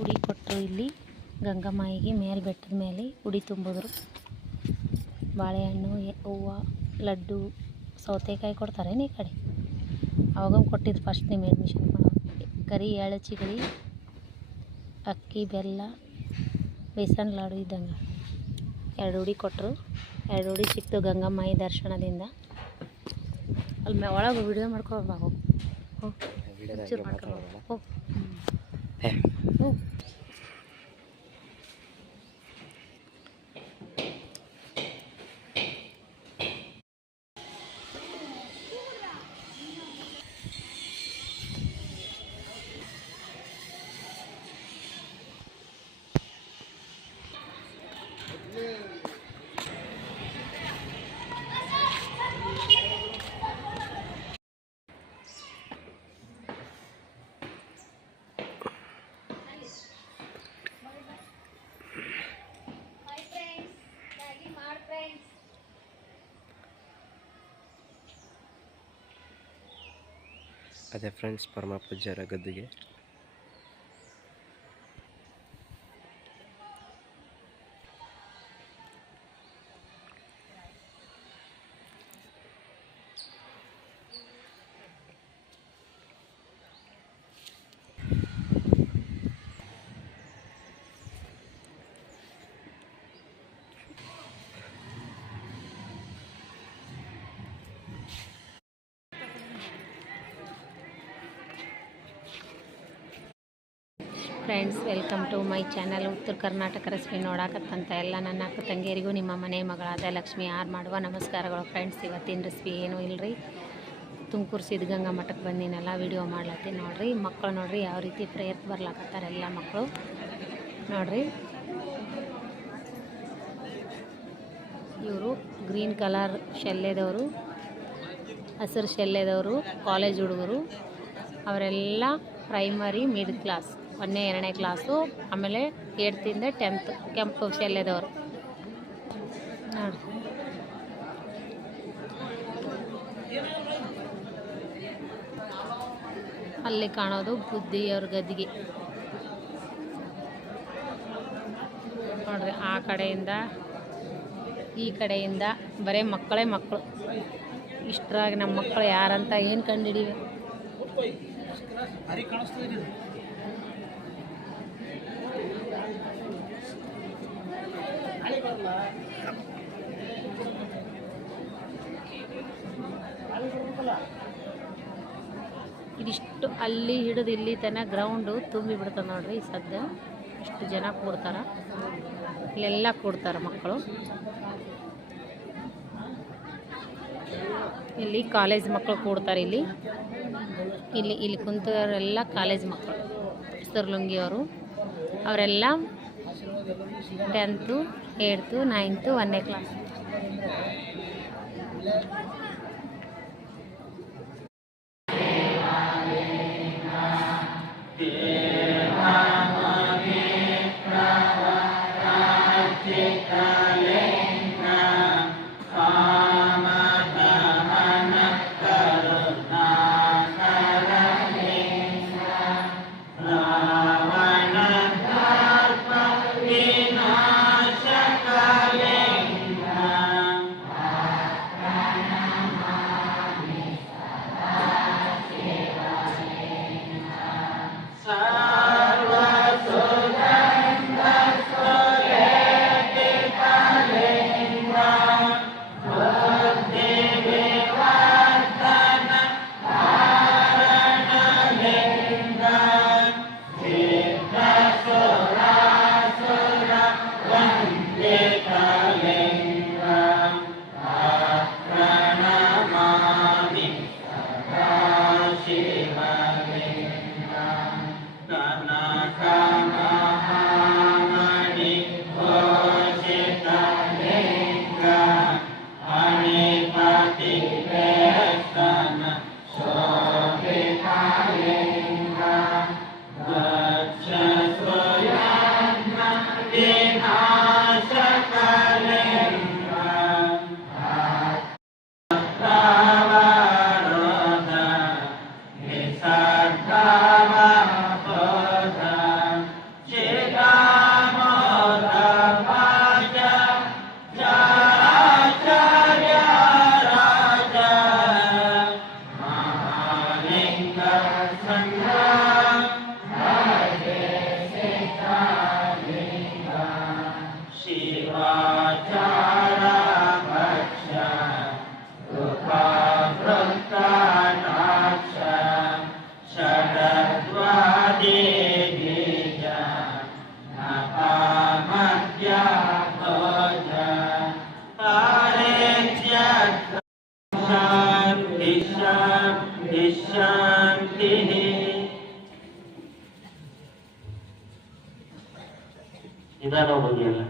ಉಡಿ ಕೊಟ್ಟರು. ಇಲ್ಲಿ ಗಂಗಮ್ಮಾಯಿಗೆ ಮೇಲೆ ಬೆಟ್ಟದ ಮೇಲೆ ಉಡಿ ತುಂಬಿದ್ರು. ಬಾಳೆಹಣ್ಣು, ಹೂವು, ಲಡ್ಡು, ಸೌತೆಕಾಯಿ ಕೊಡ್ತಾರೇನು ಈ ಕಡೆ? ಅವಾಗ ಕೊಟ್ಟಿದ್ರು ಫಸ್ಟ್ ನಿಮ್ಮ ಅಡ್ಮಿಷನ್ ಮಾಡೋ ಕರಿ ಎಳ್ಳು ಚಿಗಳಿ, ಅಕ್ಕಿ, ಬೆಲ್ಲ, ಬೇಸನ್ ಲಾಡು ಇದ್ದಂಗೆ 2 ಉಡಿ ಕೊಟ್ಟರು. 2 ಉಡಿ ಸಿಕ್ತು ಗಂಗಮ್ಮಾಯಿ ದರ್ಶನದಿಂದ. ಅಲ್ಲಿ ಒಳಗೆ ವಿಡಿಯೋ ಮಾಡ್ಕೊಳ್ಬಾ, ಹೋಗಿ ಪಿಕ್ಚರ್ ಮಾಡ್ಕೊಂಡು ಹೋಗಿ. ಅದೇ ಫ್ರೆಂಡ್ಸ್ ಪರಮ ಪೂಜ್ಯರ ಗದ್ದುಗೆ. Friends, welcome to my channel. Uttara Karnataka recipe ನೋಡಕತ್ತಂತ ಎಲ್ಲ ನನ್ನ ಅಕ್ಕ ತಂಗಿಯರಿಗೂ ನಿಮ್ಮ ಮನೆ ಮಗಳಾದ ಲಕ್ಷ್ಮಿ ಆರ್ ಮಾಡುವ ನಮಸ್ಕಾರಗಳು. ಫ್ರೆಂಡ್ಸ್, ಇವತ್ತಿನ ರೆಸಿಪಿ ಏನೂ ಇಲ್ಲರಿ. ತುಮಕೂರು ಸಿದ್ಧಗಂಗಾ ಮಠಕ್ಕೆ ಬಂದಿನಲ್ಲ, ವಿಡಿಯೋ ಮಾಡ್ಲತ್ತೀನಿ ನೋಡಿರಿ. ಮಕ್ಕಳು ನೋಡಿರಿ ಯಾವ ರೀತಿ ಪ್ರೇಯರ್ಗೆ ಬರ್ಲಾಕತ್ತಾರೆ ಎಲ್ಲ ಮಕ್ಕಳು ನೋಡಿರಿ. ಇವರು ಗ್ರೀನ್ ಕಲರ್ ಶಲ್ಯದವರು, ಹಸಿರು ಶಲ್ಯದವರು ಕಾಲೇಜ್ ಹುಡುಗರು. ಅವರೆಲ್ಲ ಪ್ರೈಮರಿ ಮಿಡ್ಲ್ ಕ್ಲಾಸ್, 1ನೇ 2ನೇ ಕ್ಲಾಸು, ಆಮೇಲೆ 8th ಇಂದ 10th ಕೆಂಪು ಶಲ್ಯದವರು ನೋಡಿ. ಅಲ್ಲಿ ಕಾಣೋದು ಬುದ್ಧಿಯವ್ರ ಗದ್ದಿಗೆ ನೋಡ್ರಿ. ಆ ಕಡೆಯಿಂದ ಈ ಕಡೆಯಿಂದ ಬರೀ ಮಕ್ಕಳೇ ಮಕ್ಕಳು. ಇಷ್ಟರಾಗಿ ನಮ್ಮ ಮಕ್ಕಳು ಯಾರಂತ ಏನು ಕಂಡುಹಿಡಿವೆ? ಇದಿಷ್ಟು ಅಲ್ಲಿ ಹಿಡಿದು ಇಲ್ಲಿ ತನಕ ಗ್ರೌಂಡು ತುಂಬಿ ಬಿಡ್ತದೆ ನೋಡ್ರಿ. ಸದ್ಯ ಇಷ್ಟು ಜನ ಕೂಡ್ತಾರೆ, ಇಲ್ಲೆಲ್ಲ ಕೂಡ್ತಾರೆ ಮಕ್ಕಳು. ಇಲ್ಲಿ ಕಾಲೇಜ್ ಮಕ್ಕಳು ಕೂಡ್ತಾರೆ. ಇಲ್ಲಿ ಇಲ್ಲಿ ಇಲ್ಲಿ ಕುಂತವರೆಲ್ಲ ಕಾಲೇಜ್ ಮಕ್ಕಳು, ಸರ್ಲುಂಗಿಯವರು. ಅವರೆಲ್ಲ 10th 8th 9th 1ನೇ ಕ್ಲಾಸ್. ನಿಧಾನ ಹೋಗಿ ಅಲ್ಲ.